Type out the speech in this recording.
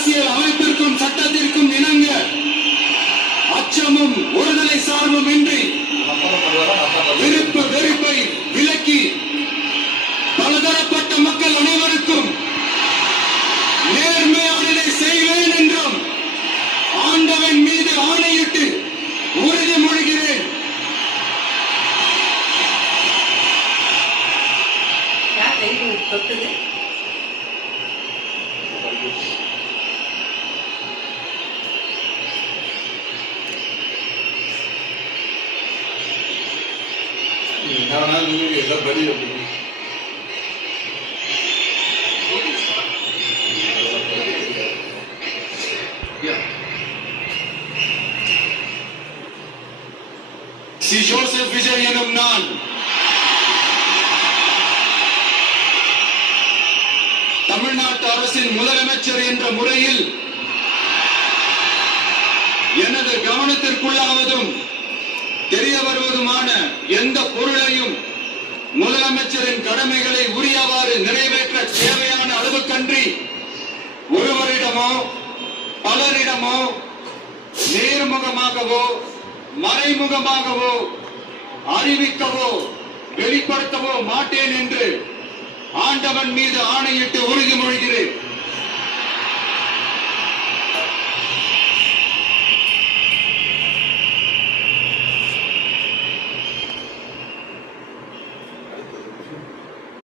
அரசியல் அமைப்பிற்கும் சட்டத்திற்கும் இணங்க அச்சமும் ஒருதலை சார்பும் இன்றி விருப்பு வெறுப்பை விலக்கி பலதரப்பட்ட மக்கள் அனைவருக்கும் நேர்மையானதை செய்வேன் என்றும் ஆண்டவன் மீது ஆணையிட்டு உறுதிமொழிகிறேன். சி ஜோசப் விஜய் எனும் நான் தமிழ்நாட்டு அரசின் முதலமைச்சர் என்ற முறையில் எனது கவனத்திற்குள்ளாவதும் தெரிய வருவதுமான எந்த பொருளையும் முதலமைச்சரின் கடமைகளை உரியவாறு நிறைவேற்ற தேவையான அளவுக்கன்றி ஒருவரிடமோ பலரிடமோ நேர்முகமாகவோ மறைமுகமாகவோ அறிவிக்கவோ வெளிப்படுத்தவோ மாட்டேன் என்று ஆண்டவன் மீது ஆணையிட்டு உறுதிமொழிகிறேன்.